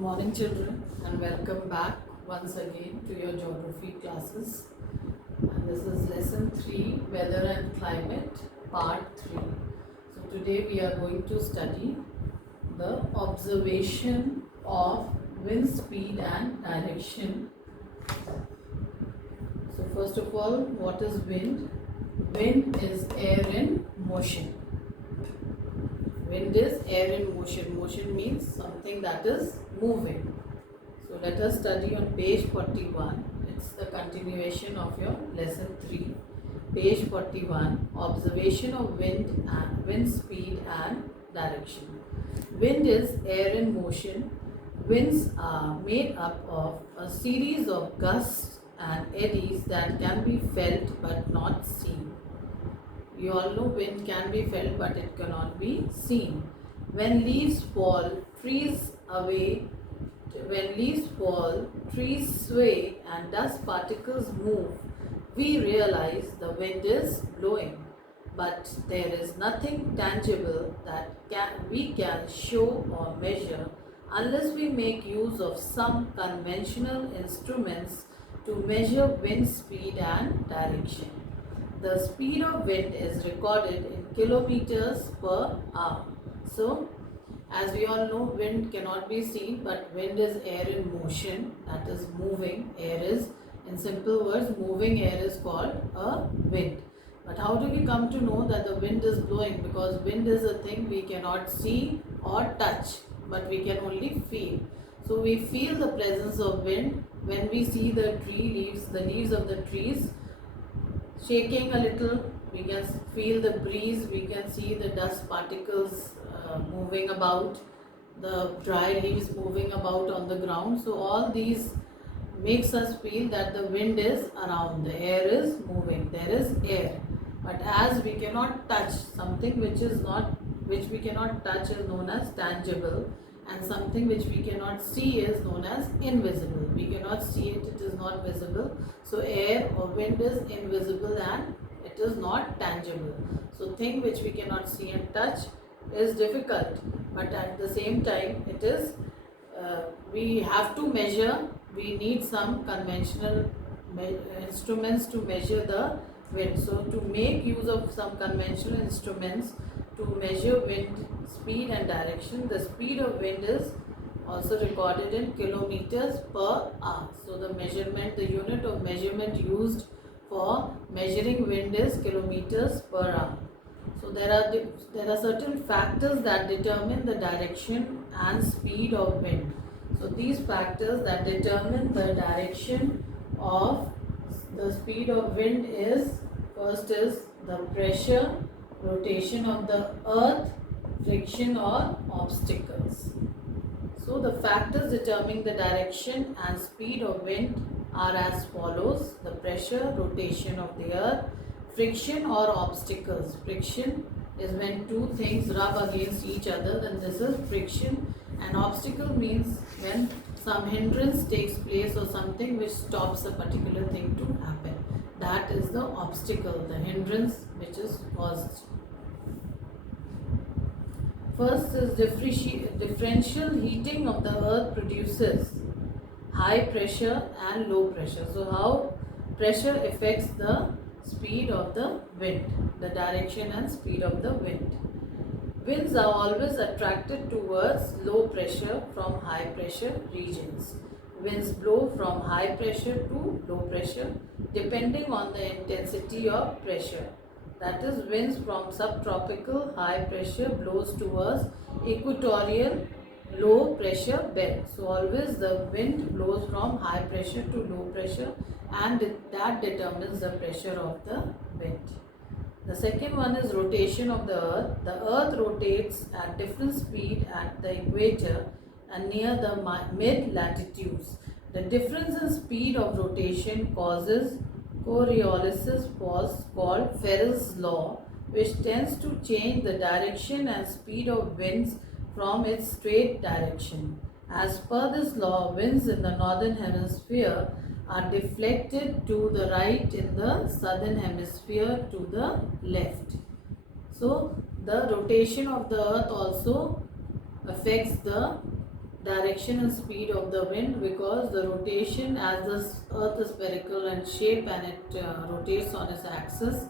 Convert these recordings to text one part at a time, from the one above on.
morning, children, and welcome back once again to your geography classes. And this is lesson 3, Weather and Climate, part 3. So, today we are going to study the observation of wind speed and direction. So, first of all, what is wind? Wind is air in motion. Wind is air in motion. Motion means something that is moving. So let us study on page 41. It's the continuation of your lesson 3. Page 41. Observation of wind speed and direction. Wind is air in motion. Winds are made up of a series of gusts and eddies that can be felt but not seen. You all know wind can be felt but it cannot be seen. When leaves fall, trees sway and dust particles move, we realize the wind is blowing. But there is nothing tangible that we can show or measure unless we make use of some conventional instruments to measure wind speed and direction. The speed of wind is recorded in kilometers per hour. So, as we all know, wind cannot be seen, but wind is air in motion, that is moving. Air is, in simple words, moving air is called a wind. But how do we come to know that the wind is blowing? Because wind is a thing we cannot see or touch, but we can only feel. So, we feel the presence of wind when we see the leaves of the trees shaking a little. We can feel the breeze, we can see the dust particles moving about, the dry leaves moving about on the ground. So all these makes us feel that the wind is around, the air is moving, there is air. But as we cannot touch something which we cannot touch is known as tangible, and something which we cannot see is known as invisible. We cannot see it, it is not visible. So air or wind is invisible and it is not tangible. So thing which we cannot see and touch is difficult, but at the same time it is we have to measure. We need some conventional instruments to measure the wind. So to make use of some conventional instruments to measure wind speed and direction, the speed of wind is also recorded in kilometers per hour. So the unit of measurement used for measuring wind is kilometers per hour. So there are certain factors that determine the direction and speed of wind. So these factors that determine the direction of the speed of wind is, first is the pressure, rotation of the earth, friction or obstacles. So the factors determining the direction and speed of wind are as follows: the pressure, rotation of the earth, friction or obstacles. Friction is when two things rub against each other, then this is friction. And obstacle means when some hindrance takes place or something which stops a particular thing to happen. That is the obstacle, the hindrance which is caused. First is differential heating of the earth produces high pressure and low pressure. So how pressure affects the speed of the wind, the direction and speed of the wind. Winds are always attracted towards low pressure from high pressure regions. Winds blow from high pressure to low pressure depending on the intensity of pressure. That is, winds from subtropical high pressure blows towards equatorial low pressure belt. So always the wind blows from high pressure to low pressure, and that determines the pressure of the wind. The second one is rotation of the earth. The earth rotates at different speed at the equator and near the mid latitudes. The difference in speed of rotation causes Coriolis force called Ferrel's law, which tends to change the direction and speed of winds from its straight direction. As per this law, winds in the northern hemisphere are deflected to the right, in the southern hemisphere to the left. So the rotation of the earth also affects the direction and speed of the wind, because the rotation, as the earth is spherical in shape and it rotates on its axis,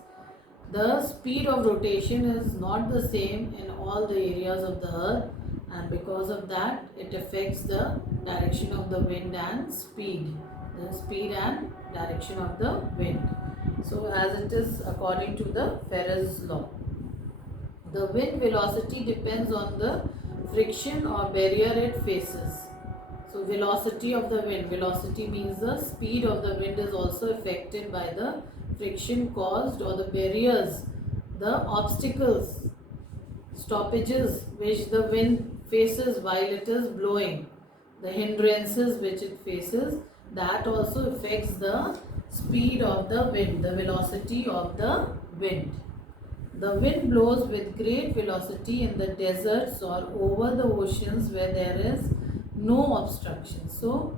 the speed of rotation is not the same in all the areas of the earth, and because of that it affects the direction of the wind and speed and direction of the wind. So as it is according to the Farrell's law, the wind velocity depends on the friction or barrier it faces. So velocity of the wind, velocity means the speed of the wind, is also affected by the friction caused or the barriers, the obstacles, stoppages which the wind faces while it is blowing, the hindrances which it faces, that also affects the speed of the wind, the velocity of the wind. The wind blows with great velocity in the deserts or over the oceans where there is no obstruction. So,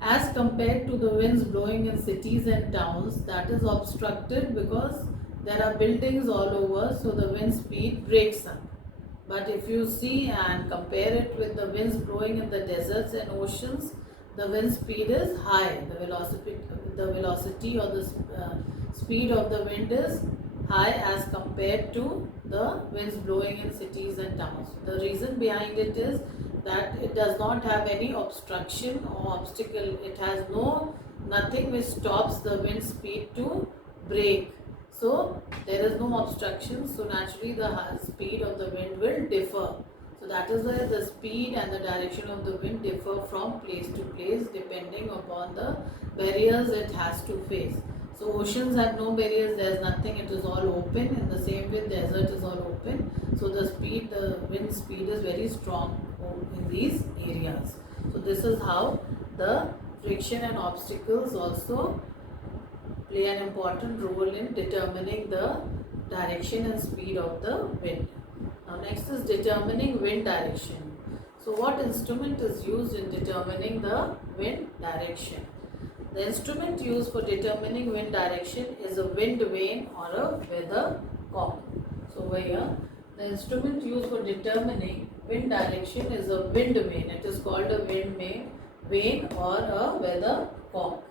as compared to the winds blowing in cities and towns, that is obstructed because there are buildings all over, so the wind speed breaks up. But if you see and compare it with the winds blowing in the deserts and oceans, the wind speed is high. The velocity or the speed of the wind is high as compared to the winds blowing in cities and towns. The reason behind it is that it does not have any obstruction or obstacle. It has nothing which stops the wind speed to break. So there is no obstruction. So naturally the speed of the wind will differ. So that is why the speed and the direction of the wind differ from place to place depending upon the barriers it has to face. So oceans have no barriers, there is nothing, it is all open. In the same way desert is all open. So the wind speed is very strong in these areas. So this is how the friction and obstacles also play an important role in determining the direction and speed of the wind. Now next is determining wind direction. So what instrument is used in determining the wind direction? The instrument used for determining wind direction is a wind vane or a weathercock. So over here, the instrument used for determining wind direction is a wind vane. It is called a wind vane or a weathercock.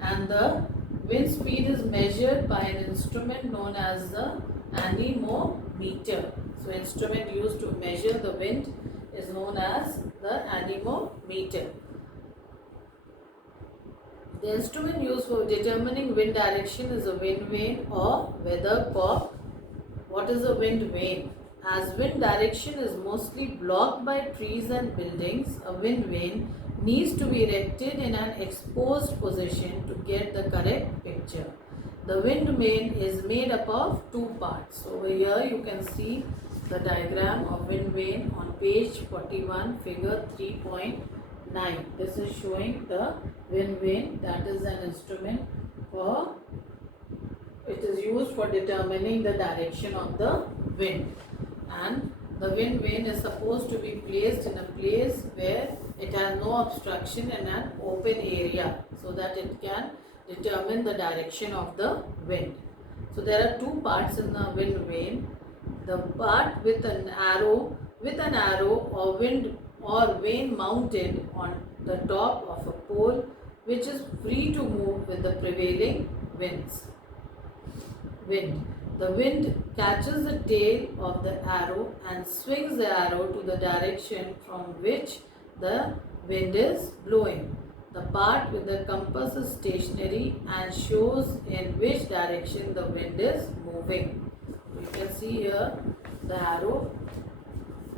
And the wind speed is measured by an instrument known as the anemometer. So instrument used to measure the wind is known as the anemometer. The instrument used for determining wind direction is a wind vane or weathercock. What is a wind vane? As wind direction is mostly blocked by trees and buildings, a wind vane needs to be erected in an exposed position to get the correct picture. The wind vane is made up of two parts. So over here you can see the diagram of wind vane on page 41, figure 3.9. This is showing the wind vane, that is an instrument it is used for determining the direction of the wind. And the wind vane is supposed to be placed in a place where it has no obstruction in an open area so that it can determine the direction of the wind. So there are two parts in the wind vane. The part with an arrow or vane mounted on the top of a pole which is free to move with the prevailing wind. The wind catches the tail of the arrow and swings the arrow to the direction from which the wind is blowing. The part with the compass is stationary and shows in which direction the wind is moving. You can see here the arrow.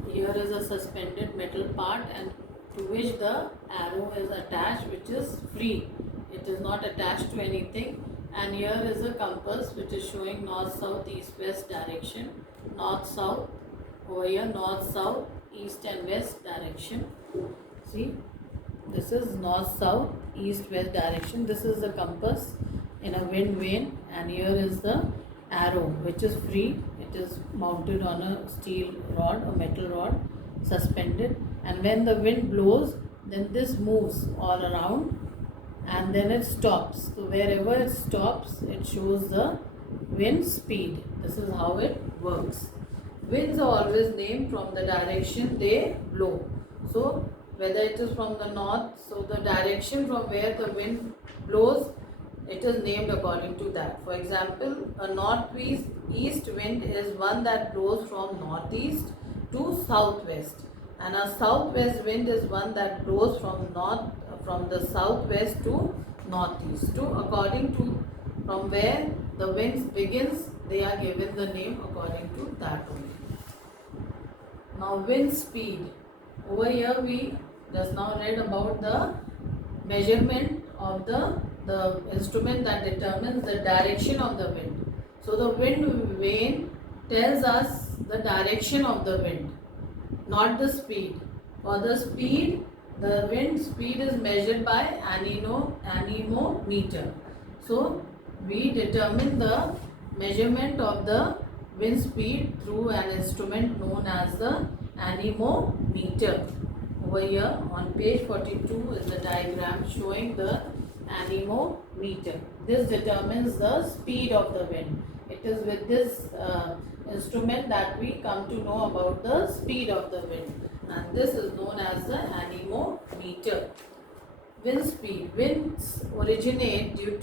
Here is a suspended metal part and to which the arrow is attached, which is free. It is not attached to anything. And here is a compass which is showing north, south, east, west direction. North, south. Over here north, south, east and west direction. See, this is north, south, east, west direction. This is the compass in a wind vane, and here is the arrow which is free. It is mounted on a steel rod, a metal rod, suspended, and when the wind blows, then this moves all around and then it stops. So wherever it stops, it shows the wind speed. This is how it works. Winds are always named from the direction they blow. So whether it is from the north, so the direction from where the wind blows, it is named according to that. For example, a northeast wind is one that blows from northeast to southwest, and a southwest wind is one that blows from the southwest to northeast. To according to from where the wind begins, they are given the name according to that only. Now wind speed. Over here we just now read about the measurement of the instrument that determines the direction of the wind. So the wind vane tells us the direction of the wind, not the speed. For the speed, the wind speed is measured by anemometer. So we determine the measurement of the wind speed through an instrument known as the anemometer. Over here on page 42 is the diagram showing the anemometer. This determines the speed of the wind. It is with this instrument that we come to know about the speed of the wind, and this is known as the anemometer. Wind speed. Winds originate due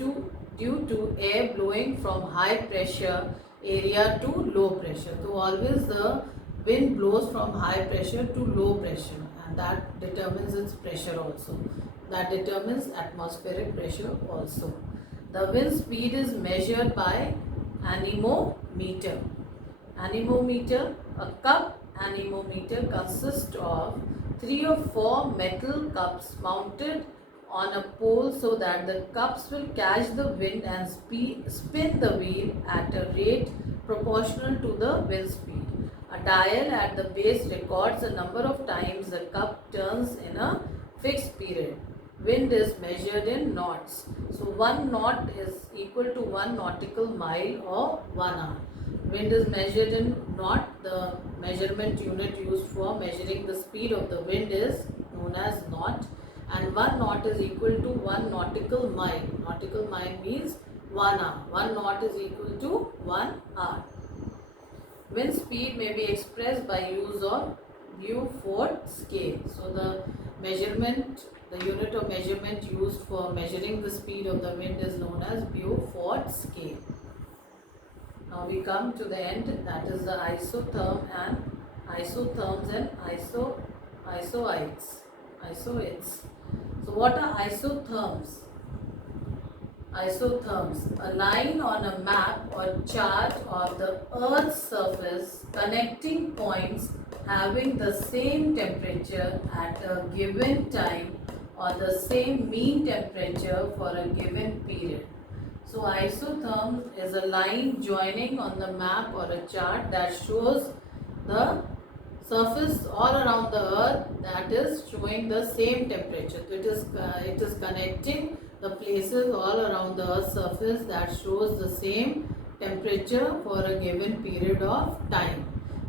to air blowing from high pressure area to low pressure. So always the wind blows from high pressure to low pressure, and that determines its pressure also. That determines atmospheric pressure also. The wind speed is measured by anemometer. Anemometer, a cup anemometer consists of 3 or 4 metal cups mounted on a pole so that the cups will catch the wind and spin the wheel at a rate proportional to the wind speed. A dial at the base records the number of times the cup turns in a fixed period. Wind is measured in knots. So 1 knot is equal to 1 nautical mile or 1 hour. Wind is measured in knot. The measurement unit used for measuring the speed of the wind is known as knot, and 1 knot is equal to 1 nautical mile. Nautical mile means 1 hour. 1 knot is equal to 1 hour. Wind speed may be expressed by use of Beaufort scale. So the unit of measurement used for measuring the speed of the wind is known as Beaufort scale. Now we come to the end, that is the isotherms and isoids. So what are isotherms? Isotherms, a line on a map or chart of the Earth's surface connecting points having the same temperature at a given time or the same mean temperature for a given period. So isotherm is a line joining on the map or a chart that shows the surface all around the earth that is showing the same temperature. So it is connecting the places all around the earth's surface that shows the same temperature for a given period of time.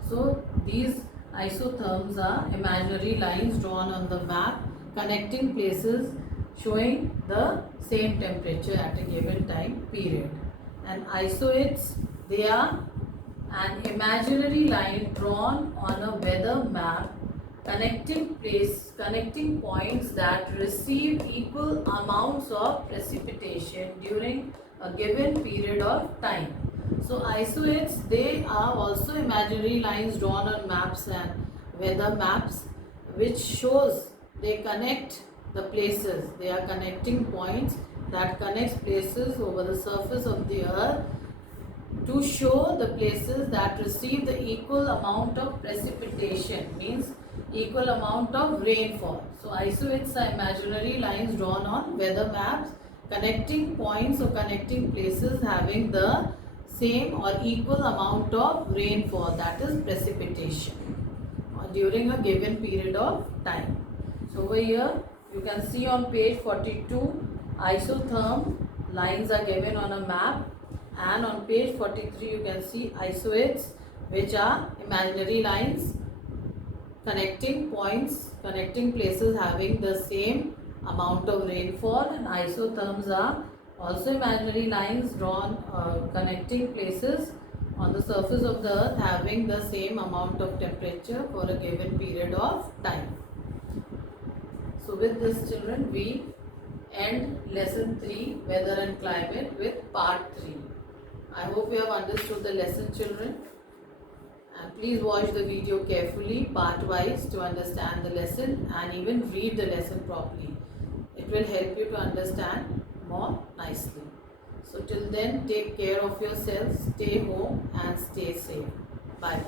So these isotherms are imaginary lines drawn on the map connecting places showing the same temperature at a given time period. And isoids, they are an imaginary line drawn on a weather map connecting points that receive equal amounts of precipitation during a given period of time. So isoids, they are also imaginary lines drawn on maps and weather maps, which shows they connect the places. They are connecting points that connects places over the surface of the earth to show the places that receive the equal amount of precipitation, means equal amount of rainfall. So isoids are imaginary lines drawn on weather maps connecting points or connecting places having the same or equal amount of rainfall, that is precipitation, during a given period of time. So over here you can see on page 42 isotherm lines are given on a map, and on page 43 you can see isoids, which are imaginary lines connecting points, connecting places having the same amount of rainfall. And isotherms are also imaginary lines drawn connecting places on the surface of the earth having the same amount of temperature for a given period of time. So with this, children, we end lesson 3, weather and climate, with part 3. I hope you have understood the lesson, children. And please watch the video carefully, part-wise, to understand the lesson and even read the lesson properly. It will help you to understand more nicely. So till then, take care of yourselves, stay home and stay safe. Bye.